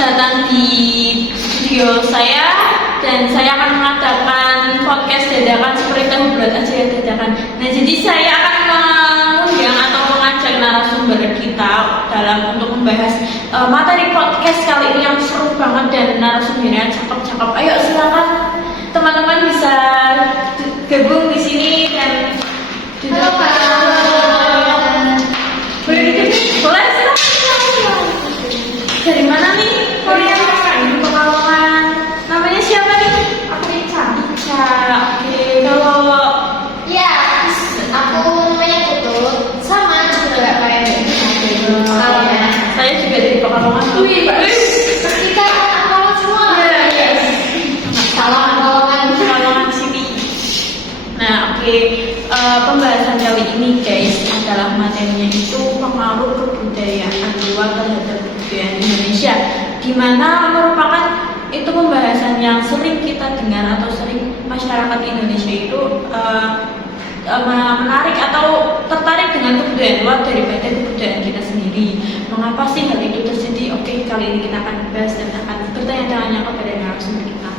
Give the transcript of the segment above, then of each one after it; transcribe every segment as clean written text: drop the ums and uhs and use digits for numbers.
datang di studio saya dan saya akan mengadakan podcast dadakan seperti tahu bulat aja ya dadakan. Nah jadi saya akan mengundang atau mengajak narasumber kita dalam untuk membahas materi podcast kali ini yang seru banget dan narasumbernya cakep-cakep. Ayo silakan teman-teman bisa gabung di sini dan Halo Kak. Boleh dikit? Boleh silakan. Dari mana nih? Korea. Pekalongan. Namanya siapa nih? Aku Ica. Ica. Oke. Kalau Ya, aku namanya Tutut. Sama juga kayak Ica. saya juga dari Pekalongan. Wih, kita kalau semua. Salam Pekalongan sini. Nah, oke. Pembahasan kali ini guys adalah materinya itu pengaruh kebudayaan luar terhadap kebudayaan Indonesia, di mana merupakan itu pembahasan yang sering kita dengar atau sering masyarakat Indonesia itu menarik atau tertarik dengan kebudayaan luar daripada kebudayaan kita sendiri. Mengapa sih hal itu terjadi? Oke, kali ini kita akan bahas dan akan bertanya-tanya kepada narasumber kita.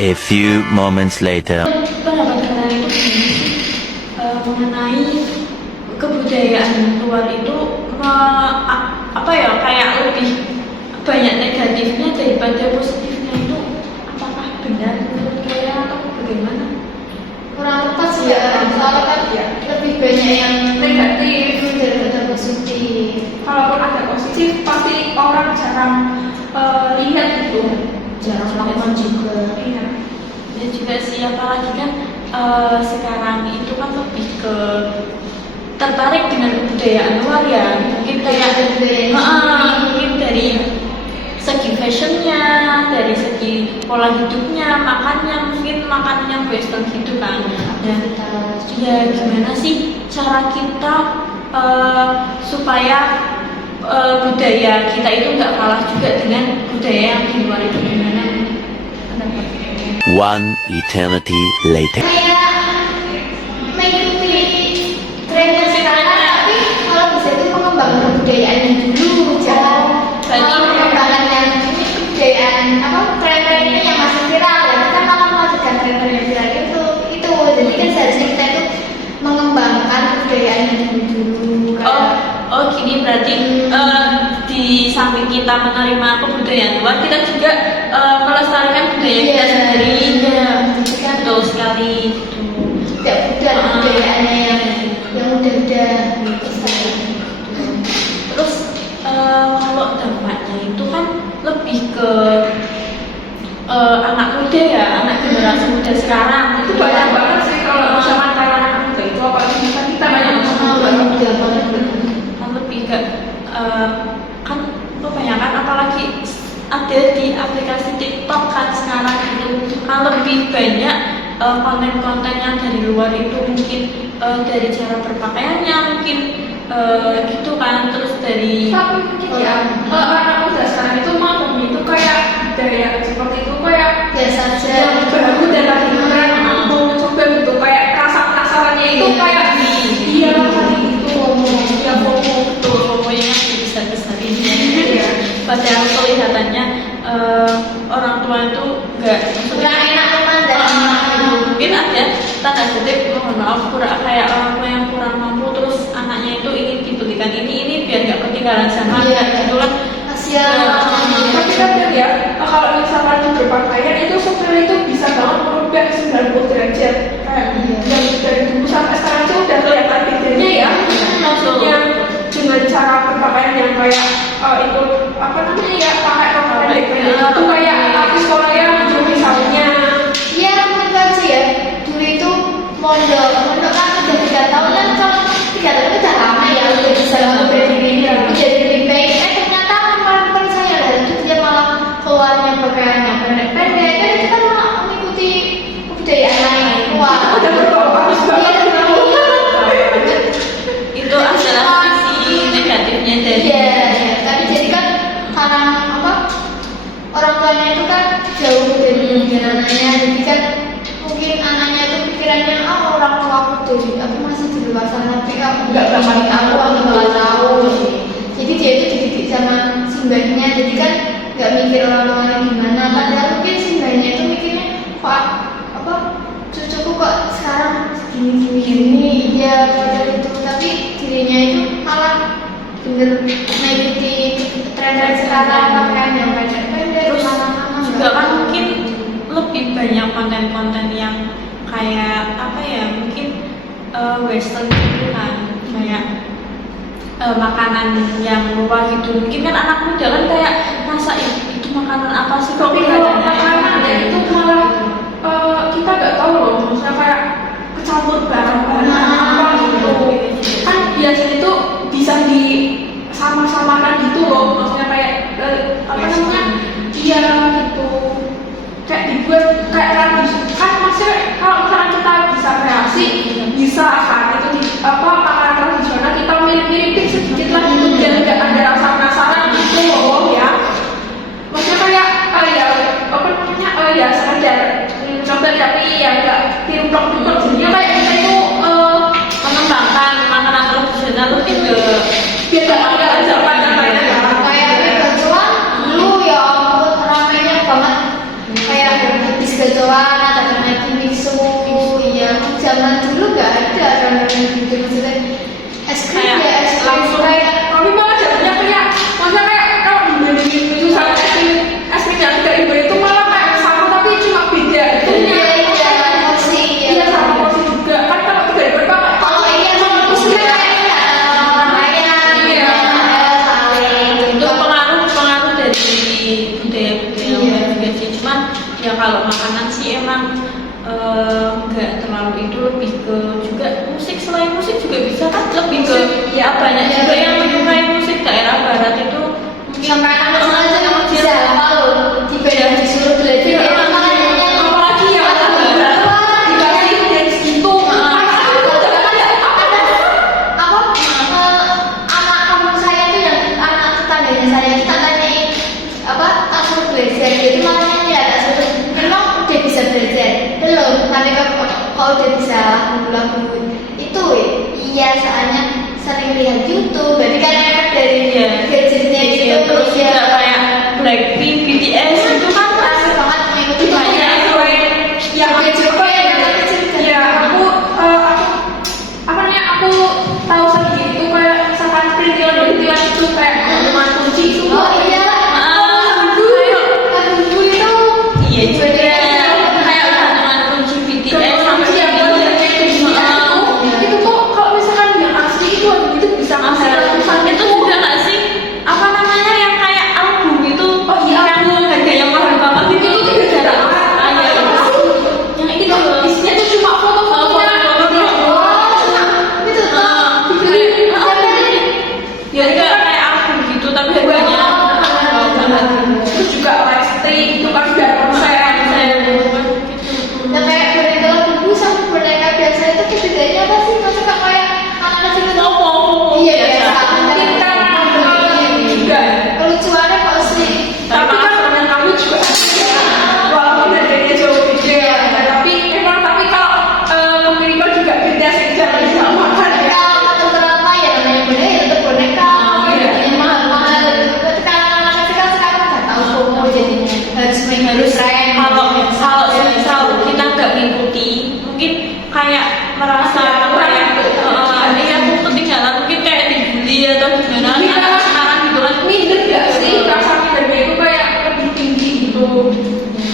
A few moments later. Pendapat kalian itu gimana sih mengenai kebudayaan luar itu kayak lebih banyak negatifnya daripada positifnya itu, apakah benar menurut kalian atau bagaimana? kurang tepat sih ya. Soalnya kan lebih banyak yang Negatif. daripada positif. Kalaupun ada positif, pasti orang jarang lihat itu. Jarang melakukan juga. Iya. Dan juga sih apalagi kan sekarang itu kan lebih ke tertarik dengan kebudayaan luar ya, mungkin kayak mungkin dari segi fashionnya, dari segi pola hidupnya, makannya, mungkin makanannya western gitu kan. Dan ya gimana sih cara kita supaya budaya kita itu nggak kalah juga dengan budaya yang di luar itu, gimana pendapat kalian? One eternity later. Kayak mengikuti tren yang sekarang, tapi kalau bisa itu mengembangkan kebudayaannya dulu, jangan mengembangkan yang ini kebudayaan tren-tren ini yang masih viral ya. Kita malah melanjutkan tren-tren yang viral itu. Jadi kan seharusnya kita itu mengembangkan kebudayaannya dulu. Gini berarti di samping kita menerima kebudayaan luar, kita juga melestarikan budaya kita sendiri. Ya, betul sekali. Tidak mudah kebudayaannya yang udah Terus kalau dampaknya itu kan lebih ke anak muda ya, anak generasi muda sekarang Itu banyak banget sih kalau misalkan kayak anak muda itu, apalagi kita banyak kan lebih ke kan kebanyakan apalagi ada di aplikasi TikTok kan sekarang itu kan lebih banyak konten-konten yang dari luar itu, mungkin dari cara berpakaiannya mungkin gitu kan, terus dari tapi mungkin anak muda sekarang itu mau itu kayak budaya seperti itu kayak biasa aja. yang baru dan lagi keren, mau mencoba gitu, kayak rasa penasarannya itu kayak iya kayak gitu, ya pokoknya besar-besar ini ya. Padahal kelihatannya orang tua itu nggak Kurang enak memandang. mungkin ada tanda kutip mohon maaf kurang kayak orang tua yang kurang mampu, terus anaknya itu ingin dibelikan ini biar nggak ketinggalan zaman gitu kan. Kasihan. tapi kan ya kalau misalkan berpakaian itu sebenarnya itu bisa banget merubah 90 derajat kayak dari dulu sampai sekarang itu udah kelihatan bedanya ya. Maksudnya dengan cara berpakaian yang kayak ikut pakai pakaian itu kayak artis Korea gitu misalnya. Iya, menurut aja ya. Dulu itu mondok kan udah 3 tahun kan, kalau 3 tahun itu udah lama ya, udah bisa berdiri jadi lebih baik. Ternyata kemarin saya lihat itu dia malah keluarnya pakaiannya pendek-pendek, kan itu kan malah mengikuti kebudayaan lain. Wah, Udah berubah banget. Itu adalah sisi negatifnya dari tapi jadi kan karena orang tuanya itu kan jauh dari anaknya, jadi kan mungkin anaknya itu pikirannya orang tua aku masih di luar sana, tapi aku nggak bakal tahu, jadi dia itu dididik sama simbahnya, jadi kan nggak mikir orang tuanya gimana. Padahal mungkin sebenarnya itu mikirnya pak apa cucuku kok sekarang gini ya padahal itu, tapi dirinya itu malah bener mengikuti tren-tren sekarang, pakaian yang pendek-pendek, Terus mana-mana juga kan mungkin lebih banyak konten-konten yang kayak apa ya, mungkin western gitu kan, kayak makanan yang luar gitu. Mungkin kan anak muda kan kayak masa itu makanan apa sih kok Tapi nggak kalau ada makanannya itu malah kita nggak tahu loh, maksudnya kayak kecampur barang-barang apa gitu. Kan biasanya itu bisa di sama-samakan gitu loh, maksudnya kayak apa namanya, iya gitu, kayak dibuat kayak tradisi. Kan maksudnya kalau misalnya kita bisa kreasi, bisa kan itu di, apa makanan tradisional kita mirip-miripin sedikit lah gitu, biar nggak ada rasa penasaran gitu loh ya. Maksudnya kayak ya apa namanya ya sekedar coba, tapi ya nggak tiup-tiup jadinya kayak kita itu mengembangkan makanan tradisional lebih ke biar nggak zaman namanya kayak gacoan dulu ya ampun ramainya banget, kayak habis gacoan ada naik mixu, iya zaman dulu nggak ada orang-orang gitu, maksudnya es krim Kayak ya es krim langsung kayak tapi malah jadinya kayak maksudnya kayak kalau dibandingin itu sama es krim yang 3.000 itu malah kayak sama tapi cuma beda itu porsi iya sama porsi juga kan. Kalau 3.000 kan kalau ini emang porsi kayaknya lumayan Iya. itu pengaruh dari budaya-budaya luar juga sih. Cuman ya kalau makanan sih emang nggak terlalu itu, lebih ke juga musik. Selain musik juga bisa kan, lebih ke ya banyak Iya. juga yang menyukai musik daerah barat itu mungkin sampai anak-anak aja kamu bisa kalau disuruh belajar ya apalagi yang dikasih dance itu anak kampung saya itu yang anak tetangganya saya kita tanyain apa tak suruh belajar, jadi makanya ya tak suruh memang udah bisa belajar belum, nanti kalau udah bisa lagu-lagu itu iya soalnya sering lihat YouTube, jadi kan efek dari gadgetnya gitu terus ya juga kayak Blackpink, BTS itu kan pasti banget mengikuti banyak ya juga ya ya aku apa namanya aku tahu sedikit itu kayak misalkan perintilan itu kayak teman kunci itu oh iya lagu itu iya juga kayak teman kunci BTS sampai kunci yang buat itu tuh kalau misalkan yang asli itu bisa menghasilkan ratusan itu juga nggak sih apa namanya yang kayak album itu yang harganya mahal banget itu juga ada yang itu isinya tuh cuma foto-fotonya itu ya enggak kayak album gitu tapi harganya mahal banget. terus juga live stay itu kan udah konser nah kayak boneka lagu sama boneka biasa itu bedanya apa sih? Maksudnya kayak anak kecil itu iya ya mungkin karena juga kelucuannya kok sih tapi kan teman kamu juga walaupun harganya jauh beda tapi emang tapi kalau kemiripan juga beda sih, jangan disamakan ya. kalau beberapa ya namanya boneka ya tetap boneka yang mahal-mahal ketika anak kecil kan sekarang nggak tahu promo jadinya harus tren kalau misal kita nggak ngikuti mungkin kayak merasa kayak ini aku ketinggalan, mungkin kayak dibully atau gimana Iya. anak sekarang gitu kan Minder gak sih, rasa mindernya itu kayak lebih tinggi gitu.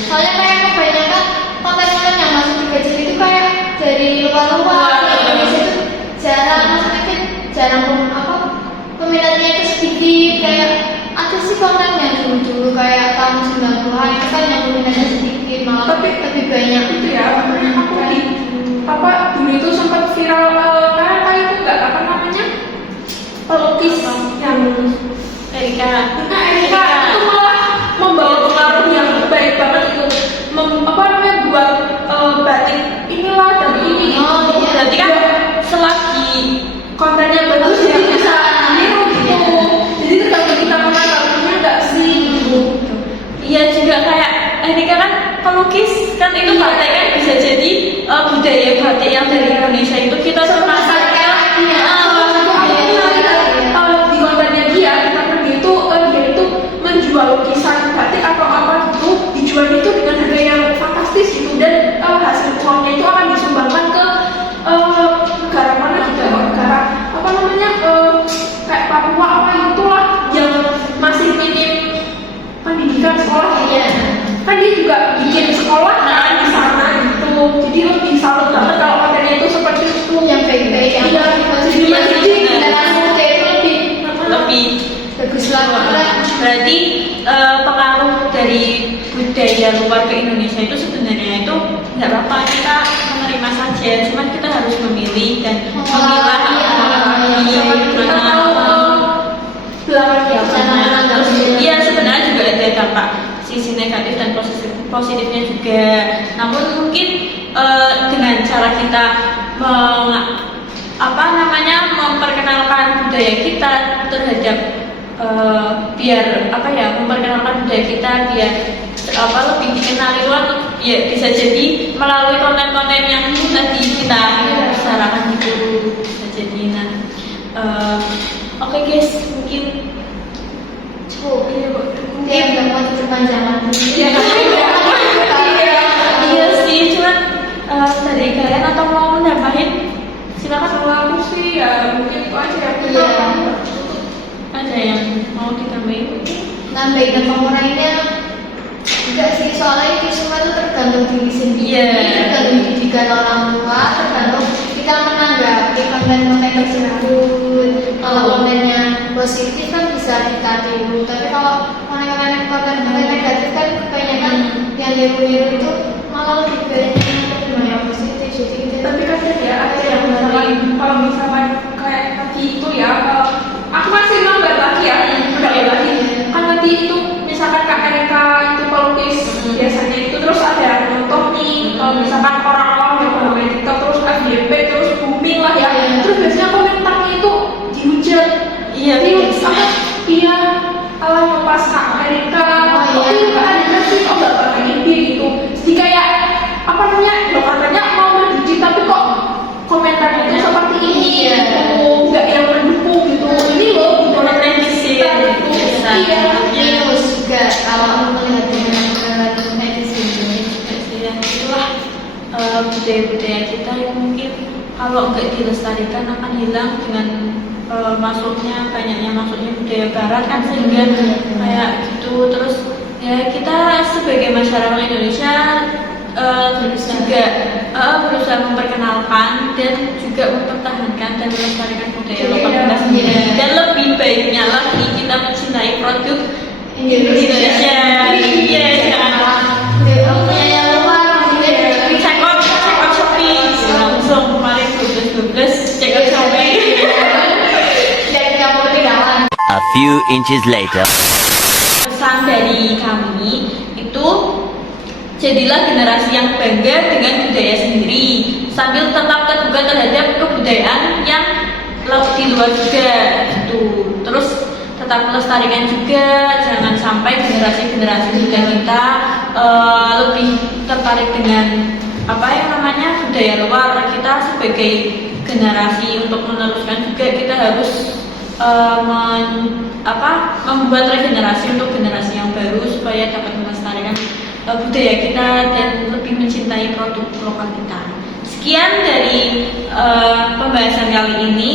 soalnya kayak kebanyakan konten-konten yang masuk di gadget itu kayak dari luar-luar Indonesia itu jarang, maksudnya kan jarang apa peminatnya itu sedikit, kayak ada sih konten yang dulu-dulu kayak tahun 90-an itu kan yang peminatnya sedikit malah Tapi lebih banyak itu ya, aku di apa dulu itu sempat viral kayak itu nggak apa namanya pelukis yang Erika Erika itu malah membawa pengaruh yang baik banget itu, apa namanya buat batik inilah dan ini. Oh, iya. berarti kan selagi Kontennya bagus jadi bisa niru gitu. Jadi tergantung kita menanggapinya nggak sih gitu. iya juga kayak Erika kan pelukis kan itu Iya. batik kan bisa jadi budaya batik yang dari Indonesia itu kita Memasarkan lagi ya. Di kontennya dia kita pergi itu dia itu menjual lukisan uangnya itu akan disumbangkan ke negara mana gitu ya, negara apa namanya kayak Papua apa itulah yang masih minim pendidikan sekolah gitu. Iya. Kan dia juga bikin sekolah kan di sana gitu, jadi lebih salut banget kalau kontennya itu seperti itu Yang baik-baik, yang Iya. positif, Iya, positif, benar. kendaraan muda itu lebih lebih bagus banget. berarti pengaruh dari budaya luar ke Indonesia itu sebenarnya itu nggak apa-apa, kita menerima saja, cuman kita harus memilih dan memilah kita tahu belakang Ya, cara terus menanggapi. iya sebenarnya juga ada dampak sisi negatif dan positifnya juga, namun mungkin dengan cara kita memperkenalkan budaya kita terhadap biar memperkenalkan budaya kita biar lebih dikenali luar, ya bisa jadi melalui konten-konten yang tadi kita bicarakan itu bisa jadi. Nah, oke guys, mungkin Cukup. Dia nggak mau diperpanjang lagi. ya iya sih, cuman dari kalian atau mau menambahin silakan. kalau aku sih ya mungkin itu aja ya. Iya. Ada yang mau ditambahin? Nambahin dan menguranginya enggak sih, soalnya itu semua itu tergantung diri sendiri, Iya. tergantung didikan orang tua, tergantung kita menanggapi konten-konten tersebut. Kalau kontennya positif kan bisa kita tiru, tapi kalau konten negatif kan kebanyakan yang niru-niru itu malah lebih banyak yang positif. Jadi kita Tapi kadang ya ada yang misalkan kalau misalkan kayak tadi itu ya, aku masih nambah lagi ya, udah lagi. Kan tadi itu misalkan Kak Erika itu pelukis biasanya itu terus ada yang nonton nih, kalau misalkan orang-orang yang bermain TikTok terus FYP terus booming lah ya, terus biasanya komentarnya itu dihujat. Iya, Terus apa? Iya, kalau mau pas Kak Erika, Oh, iya. Kak Erika sih kok nggak pakai ini gitu. Jadi kayak apa namanya? Lo katanya mau mendidik tapi kok komentarnya itu seperti ini Iya. gitu, nggak yang mendukung gitu. Ini loh budaya kita gitu. Bisa. Iya. minus juga kalau aku melihat dengan netizen. Itulah budaya-budaya kita yang mungkin kalau nggak dilestarikan akan hilang dengan banyaknya masuknya budaya barat kan, sehingga kayak gitu. Terus ya kita sebagai masyarakat Indonesia juga berusaha memperkenalkan dan juga mempertahankan dan melestarikan budaya lokal kita sendiri. Dan lebih baiknya lagi kita mencintai produk Indonesia. Iya, jangan Punya yang luar, check out Shopee langsung kemarin 12 check out Shopee. dari kamu tinggalan. A few inches later. Pesan dari kami itu jadilah generasi yang bangga dengan budaya sendiri sambil tetap terbuka terhadap kebudayaan yang di luar juga gitu. Terus tetap melestarikan juga, jangan sampai generasi-generasi muda kita lebih tertarik dengan budaya luar. Kita sebagai generasi untuk meneruskan juga kita harus membuat regenerasi untuk generasi yang baru supaya dapat melestarikan budaya kita dan lebih mencintai produk lokal kita. Sekian dari pembahasan kali ini.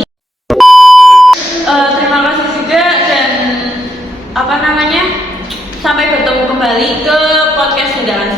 Terima kasih juga dan sampai bertemu kembali ke podcast Sudaran